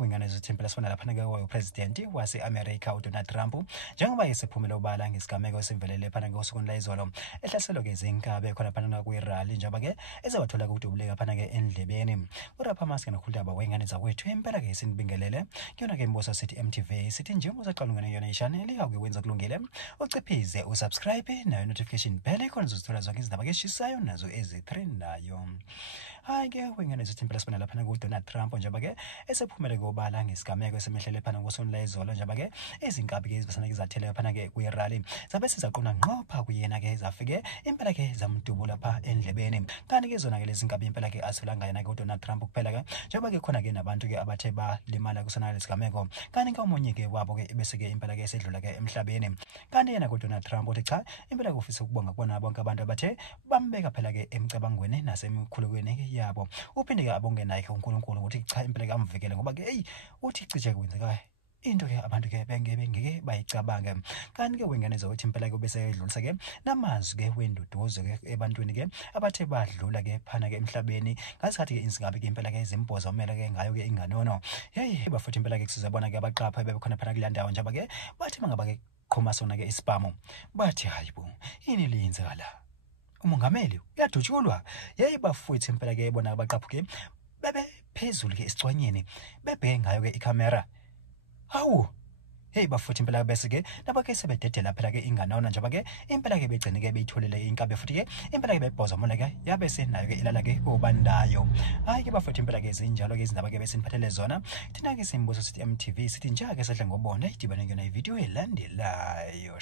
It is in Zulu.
kwingane zithempela sifuna lapha ke upresident wase-America uDonald Trump njengoba esephumela obala ngesigameko esivelele phana ngosuku layizolo ehlaselo ke izinkabe khona phana kwi-rally njengoba ke ezabathola ukudubuleka phana ke endlebeni. Urapha maske nokhulaba wengane zawethu impela ke sinibingelele kuyona ke imboso sithi MTV sithi nje uzaqala ungane yona i-channel yakho wenza kulungile uciphize usubscribe nayo notification bell ikhona uzothola zonke izindaba ke eshisayo nazo ezitrendayo. Hayi ke wengane zithempela sifuna lapha kuDonald Trump njengoba ke esephumele kobala ngesigameko esemehlele phana ngosonto layizolo njengoba ke izinkabi ke ezibasana ke zathele phana ke kwi-rally zabe sizaqona ngqopha kuyena ke zafike impela ke zamdubula pha endlebeni. Kanti ke zona ke lezi nkabi impela ke asilanga yena ke uDonald Trump kuphela ke njengoba ke khona ke nabantu ke abathe balimala kusona lesigameko kanti ke omunye ke wabo ke bese ke impela ke esedlula ke emhlabeni. Kanti yena uDonald Trump uthi cha impela ufisa ukubonga kubona bonke abantu abathe bambeka phela ke emcabangweni nasemkhulukweni yabo. Uphinde ke abonge naye uNkulunkulu ukuthi cha impela ke amvikele ngoba ke hey uthi cishe kwenzeka into ke abantu ke bengeke bayicabange. Kanti ke wengane zawethu impela ke bese edlulisa ke namazwi ke wenduduzo ke ebantwini ke abathe badlula ke phana ke emhlabeni ngasikhathi ke insingabe ke impela ke izimboza omela ke ngayo ke inganono. Hey bafuthi impela ke sizabona ke abaqapha bebekhona phana kule ndawo njengoba ke bathi mangaba ke qhuma sona ke isibhamu bathi hayibo yini liyenzeka la umongameli uyadutshulwa. Hey bafowethu impela ke bona abaqaphu ke bebe phezulu ke isicwanyeni bebheke ngayo ke ikhamera. Hawu hey bafowethu impela bese ke nabo ke sebededela phela ke inganono njengoba ke impela ke begcine ke beyitholele inkabe futhi ke impela ke bebhoza mona ke yabe senayo ke ilala ke obandayo. Hayi ke bafowethu impela ke zinjalo ke izindaba ke besiniphathele zona thina ke simbuzo sithi MTV sithi njalo ke sedla ngobona idibane kuyona ivideo elandelayo.